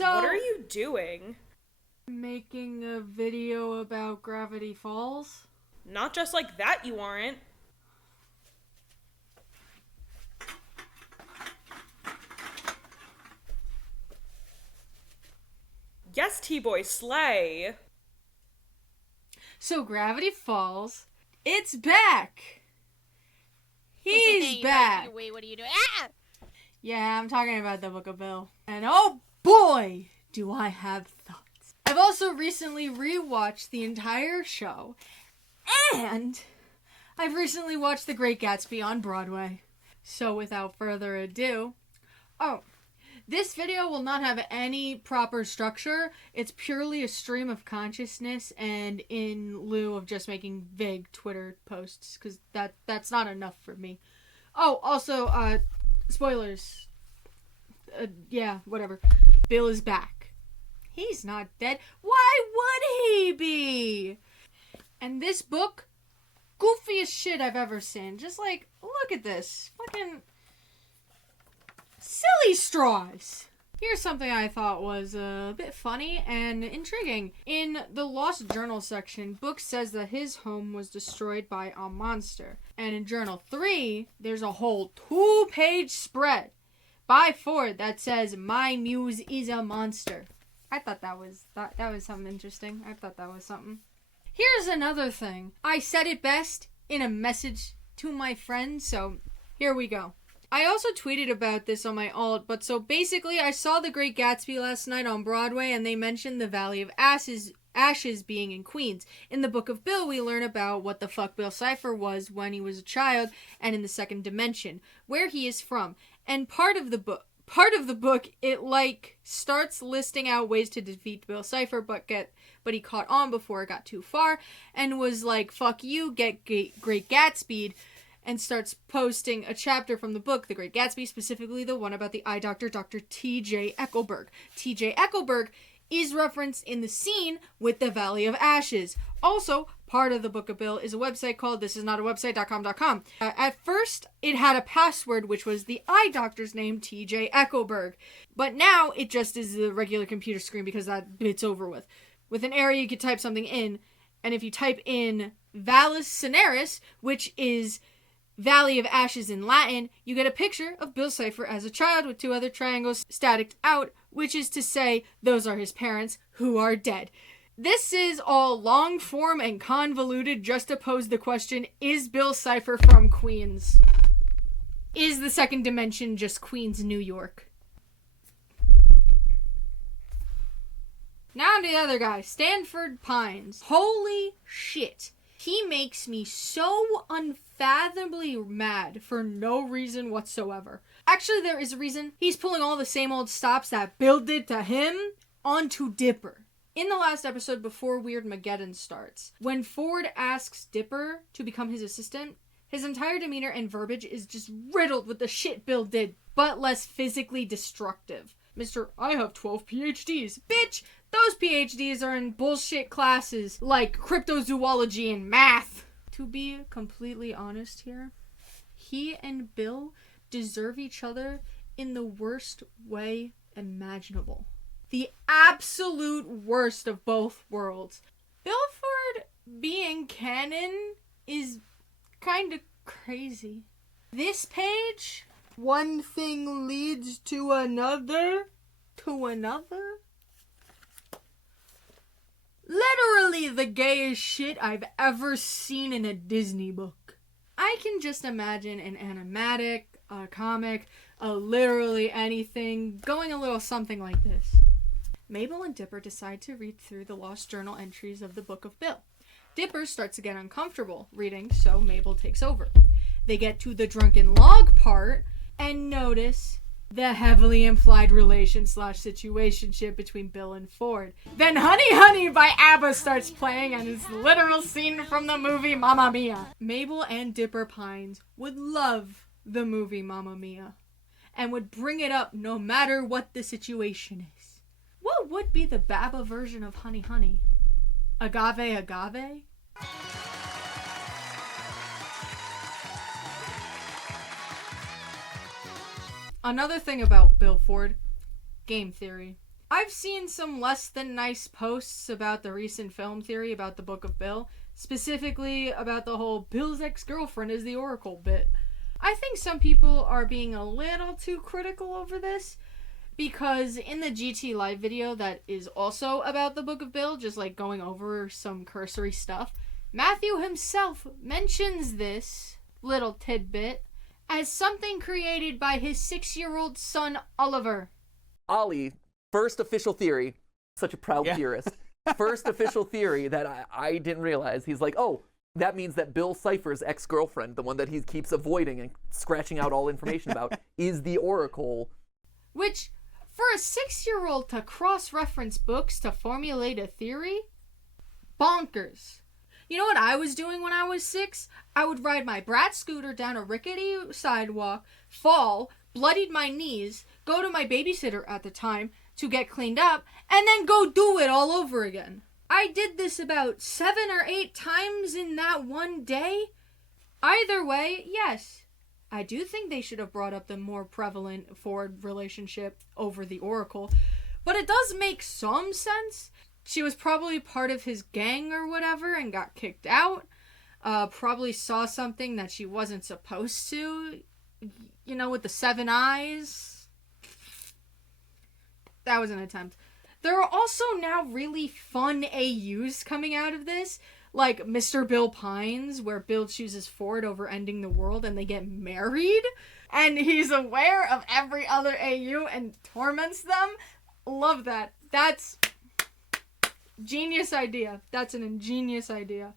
So... What are you doing? Making a video about Gravity Falls? Not just like that, you aren't. Yes, T-Boy, slay. So Gravity Falls, it's back! He's back! Wait, what are you doing? Ah! Yeah, I'm talking about the Book of Bill. And oh boy, do I have thoughts. I've also recently rewatched the entire show, and I've recently watched The Great Gatsby on Broadway. So without further ado, this video will not have any proper structure. It's purely a stream of consciousness, and in lieu of just making vague Twitter posts, because that's not enough for me. Oh, also, spoilers. Yeah, whatever. Bill is back. He's not dead. Why would he be? And this book, goofiest shit I've ever seen. Just like, look at this. Fucking... silly straws. Here's something I thought was a bit funny and intriguing. In the Lost Journal section, Book says that his home was destroyed by a monster. And in Journal 3, there's a whole 2-page spread by Ford that says, "My muse is a monster." I thought that was something interesting. I thought that was something. Here's another thing. I said it best in a message to my friends, so here we go. I also tweeted about this on my alt, but so basically I saw The Great Gatsby last night on Broadway, and they mentioned the Valley of Ashes being in Queens. In the Book of Bill, we learn about what the fuck Bill Cipher was when he was a child and in the second dimension, where he is from. And part of the book, it like starts listing out ways to defeat Bill Cipher, but he caught on before it got too far and was like, "Fuck you, get Great Gatsby." And starts posting a chapter from the book, The Great Gatsby, specifically the one about the eye doctor, Dr. T.J. Eckelberg. T.J. Eckelberg is referenced in the scene with the Valley of Ashes. Also, part of the Book of Bill is a website called thisisnotawebsite.com. At first, it had a password, which was the eye doctor's name, T.J. Eckelberg. But now, it just is the regular computer screen because that bit's over with. With an area, you could type something in, and if you type in Vallis Cineris, which is Valley of Ashes in Latin, you get a picture of Bill Cipher as a child with 2 other triangles staticked out, which is to say those are his parents who are dead. This is all long form and convoluted just to pose the question, is Bill Cipher from Queens? Is the second dimension just Queens, New York? Now to the other guy, Stanford Pines. Holy shit. He makes me so unfathomably mad for no reason whatsoever. Actually, there is a reason. He's pulling all the same old stops that Bill did to him onto Dipper. In the last episode before Weird Mageddon starts, when Ford asks Dipper to become his assistant, his entire demeanor and verbiage is just riddled with the shit Bill did, but less physically destructive. Mr. I have 12 PhDs. Bitch! Those PhDs are in bullshit classes like cryptozoology and math. To be completely honest here, he and Bill deserve each other in the worst way imaginable. The absolute worst of both worlds. Bilford being canon is kind of crazy. This page, one thing leads to another, Literally the gayest shit I've ever seen in a Disney book. I can just imagine an animatic, a comic, literally anything going a little something like this. Mabel and Dipper decide to read through the Lost Journal entries of the Book of Bill. Dipper starts to get uncomfortable reading, so Mabel takes over. They get to the drunken log part and notice the heavily implied relation/situationship between Bill and Ford. Then Honey Honey by ABBA starts playing, and it's the literal scene from the movie Mamma Mia. Mabel and Dipper Pines would love the movie Mamma Mia and would bring it up no matter what the situation is. What would be the Baba version of Honey Honey? Agave Agave? Another thing about Bill Ford, game theory. I've seen some less than nice posts about the recent film theory about the Book of Bill, specifically about the whole Bill's ex-girlfriend is the Oracle bit. I think some people are being a little too critical over this, because in the GT Live video that is also about the Book of Bill, just like going over some cursory stuff, Matthew himself mentions this little tidbit as something created by his 6-year-old son, Oliver. Ollie, first official theory, such a proud theorist, first official theory that I didn't realize. He's like, oh, that means that Bill Cipher's ex-girlfriend, the one that he keeps avoiding and scratching out all information about, is the Oracle. Which, for a 6-year-old to cross-reference books to formulate a theory? Bonkers. You know what I was doing when I was 6? I would ride my brat scooter down a rickety sidewalk, fall, bloodied my knees, go to my babysitter at the time to get cleaned up, and then go do it all over again. I did this about 7 or 8 times in that one day. Either way, yes, I do think they should have brought up the more prevalent Ford relationship over the Oracle, but it does make some sense. She was probably part of his gang or whatever and got kicked out. Probably saw something that she wasn't supposed to. You know, with the 7 eyes. That was an attempt. There are also now really fun AUs coming out of this. Like Mr. Bill Pines, where Bill chooses Ford over ending the world and they get married. And he's aware of every other AU and torments them. Love that. That's genius idea. That's an ingenious idea.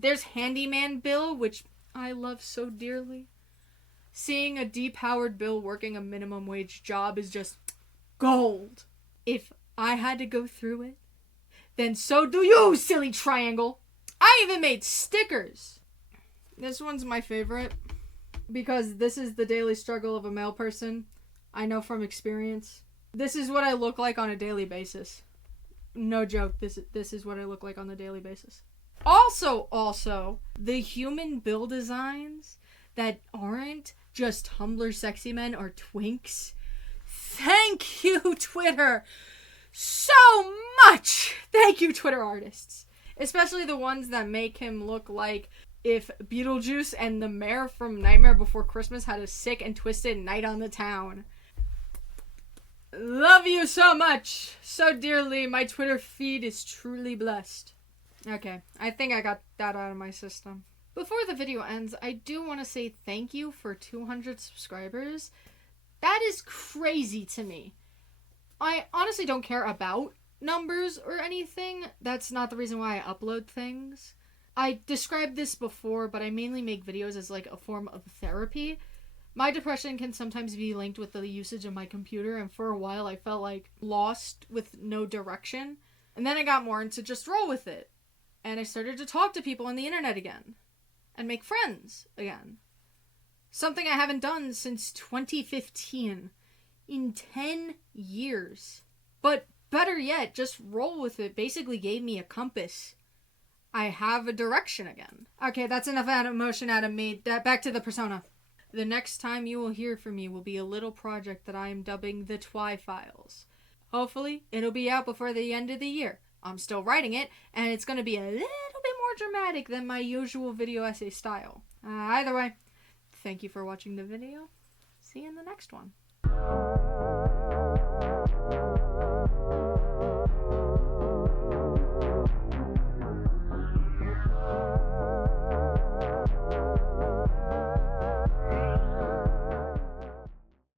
There's Handyman Bill, which I love so dearly. Seeing a depowered Bill working a minimum wage job is just gold. If I had to go through it, then so do you, silly triangle. I even made stickers. This one's my favorite because this is the daily struggle of a male person. I know from experience. This is what I look like on a daily basis. No joke, this is what I look like on a daily basis. Also, the human Bill designs that aren't just Tumblr sexy men or twinks. Thank you, Twitter, so much! Thank you, Twitter artists. Especially the ones that make him look like if Beetlejuice and the mayor from Nightmare Before Christmas had a sick and twisted night on the town. Love you so much, so dearly. My Twitter feed is truly blessed. Okay, I think I got that out of my system. Before the video ends, I do want to say thank you for 200 subscribers. That is crazy to me. I honestly don't care about numbers or anything. That's not the reason why I upload things. I described this before, but I mainly make videos as like a form of therapy. My depression can sometimes be linked with the usage of my computer, and for a while I felt like lost with no direction. And then I got more into just roll with it. And I started to talk to people on the internet again. And make friends again. Something I haven't done since 2015. In 10 years. But better yet, just roll with it basically gave me a compass. I have a direction again. Okay, that's enough emotion out of me. Back to the persona. The next time you will hear from me will be a little project that I am dubbing the Twi-Files. Hopefully, it'll be out before the end of the year. I'm still writing it, and it's going to be a little bit more dramatic than my usual video essay style. Either way, thank you for watching the video. See you in the next one.